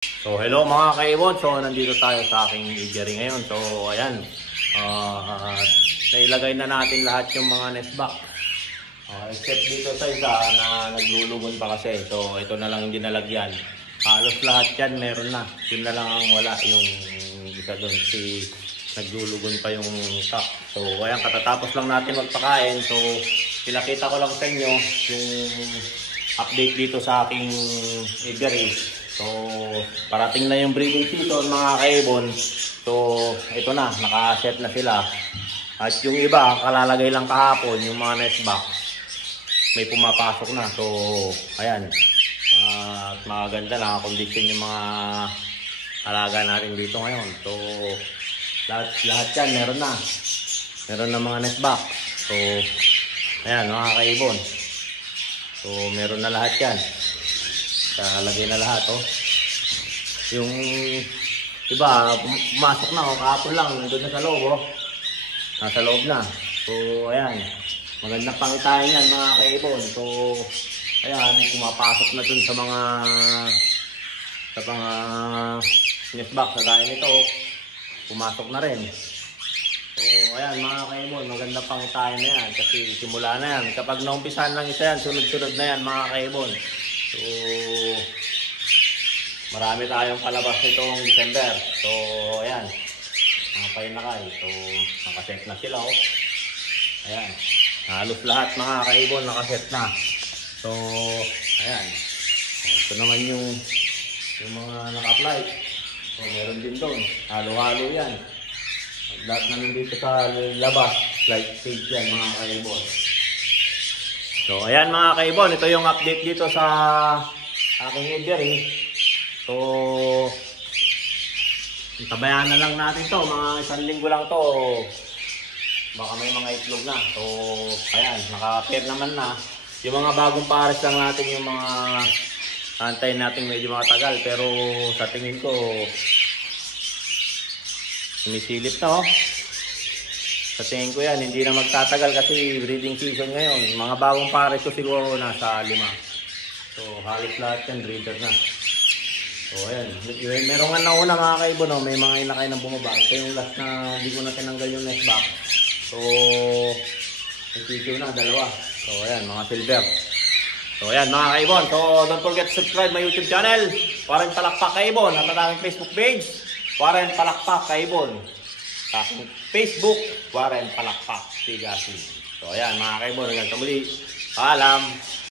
So hello mga kaibon, so nandito tayo sa aking aviary ngayon. So ayan, nailagay na natin lahat yung mga nest box, except dito sa isa na naglulugon pa kasi. So ito na lang yung dinalagyan. Halos lahat yan meron na, yun na lang ang wala, yung isa doon si naglulugon pa yung cock. So ayan, katatapos lang natin magpakain. So pinakita ko lang sa inyo yung update dito sa aking aviary. So, parating na yung breeding season mga kaibon. So, ito na, naka-set na sila. At yung iba, kalalagay lang kahapon, yung mga nest box, may pumapasok na. So, ayan. At maganda na condition yung mga alaga natin dito ngayon. So, lahat yan, meron na. Meron na mga nest box. So, ayan mga kaibon. So, meron na lahat yan. Lagay na lahat, oh. Yung iba, pumasok na, oh. Kahapon lang, nandun na sa loob, oh. Nasa loob na. So, ayan. Magandang pangitain yan, mga kaibon. So, ayan, pumapasok na dun sa mga nest box na gaya nito, oh. Pumasok na rin. So, ayan, mga kaibon, magandang pangitain na yan. Kasi simula na yan. Kapag naumpisahan lang isa yan, sunod-sunod na yan, mga kaibon. So, marami tayong palabas nitong December. So, ayan. Mga painakay. So, nakaset na sila, oh. Ayan. Halos lahat mga kaibon nakaset na. So, ayan. Ito naman yung mga naka-apply. So, meron din doon. Halo-halo yan. Lahat na nandito sa labas. Light stage yan mga kaibon. So, ayan mga kaibon, ito yung update dito sa aking aviary. So, tabayan na lang natin to, mga isang linggo lang to. Baka may mga itlog na. So, ayan, naka-pair naman na. Yung mga bagong pares lang natin, yung mga antayin natin medyo matagal. Pero sa tingin ko, sumisilip na, oh. Sa tingin ko yan, hindi na magtatagal kasi breeding season ngayon. Mga bagong pares ko siguro nasa 5. So, halos lahat yan, breeder na. So, ayan. Meron nga na una mga kaibon, no? May mga inakay na bumaba. Ito yung last na hindi ko na tinanggal yung nest box. So, may tissue na, 2. So, ayan, mga silver. So, ayan mga kaibon. So, don't forget to subscribe my YouTube channel. Warren Palakpak Kaibon. At ang aking Facebook page, Warren Palakpak Kaibon. Sa Facebook, Warren Palakpak Tigasi. So ayan mga kaibon, hanggang sa muli. Paalam!